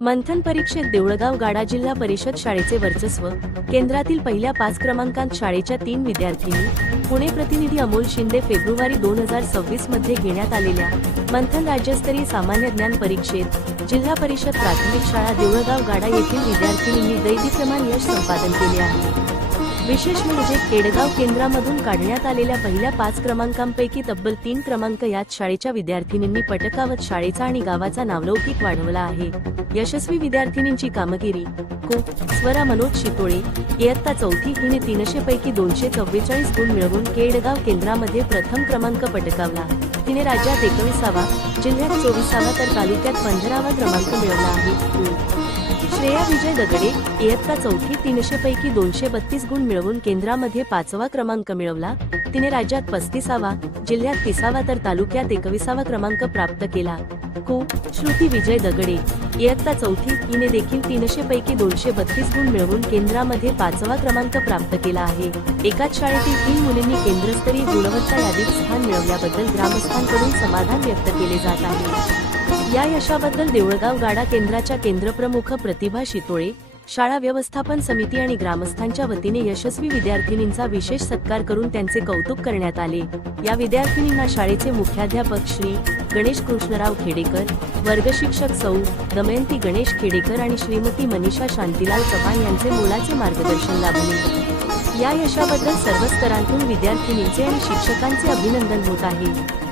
मंथन परीक्षेत देऊळगाव गाडा जिल्हा परिषद शाळेचे वर्चस्व, केंद्रातील पहिल्या 5 क्रमांकांत शाळेच्या 3 विद्यार्थिनी. पुणे प्रतिनिधी अमोल शिंदे. फेब्रुवारी 2026 मध्ये घेण्यात आलेल्या मंथन राज्यस्तरीय सामान्य ज्ञान परीक्षेत जिल्हा परिषद प्राथमिक शाळा देऊळगाव गाडा येथील विद्यार्थिनींनी दैदिप्यमान यश संपादन केले आहे. विशेष म्हणजे केडगाव केंद्रामधून काढण्यात आलेल्या पहिल्या 5 क्रमांकांपैकी तब्बल 3 क्रमांक याच शाळेच्या विद्यार्थिनींनी पटकावत शाळेचा आणि गावाचा नावलौकिक वाढवला आहे. यशस्वी विद्यार्थिनींची कामगिरी. स्वरा मनोज शितोळे, इयत्ता 4थी, हिने 300 पैकी 244 गुण मिळवून केडगाव केंद्रामध्ये प्रथम क्रमांक पटकावला. तिने राज्यात 21वा, जिल्ह्यात 24वा तर तालुक्यात 15वा क्रमांक मिळवला आहे. श्रेया विजय दगडे, इयत्ता 4थी, 300 पैकी 232 गुण मिळवून केंद्रामध्ये 5वा क्रमांक मिळवला. तिने राज्यात 35वा, जिल्ह्यात 30वा तर तालुक्यात 21वा क्रमांक प्राप्त केला. श्रुती विजय दगडे, इयत्ता 4थी, हिने देखील 300 पैकी 232 गुण मिळवून केंद्रामध्ये 5वा क्रमांक प्राप्त केला आहे. एकाच शाळेतील 3 मुलींनी केंद्रस्तरीय गुणवत्ता यादीत स्थान मिळवल्याबद्दल ग्रामस्थांकडून समाधान व्यक्त केले जात आहे. या यशाबद्दल देऊळगाव गाडा केंद्राच्या केंद्रप्रमुख प्रतिभा शितोळे, शाळा व्यवस्थापन समिती आणि ग्रामस्थांच्या वतीने यशस्वी विद्यार्थिनींचा विशेष सत्कार करून त्यांचे कौतुक करण्यात आले. या विद्यार्थिनींना शाळेचे मुख्याध्यापक श्री गणेश कृष्णराव खेडेकर, वर्गशिक्षक सौ दमयंती गणेश खेडेकर आणि श्रीमती मनीषा शांतीलाल चव्हाण यांचे मोलाचे मार्गदर्शन लाभले. या यशाबद्दल सर्व स्तरांतून विद्यार्थिनींचे आणि शिक्षकांचे अभिनंदन होत आहे.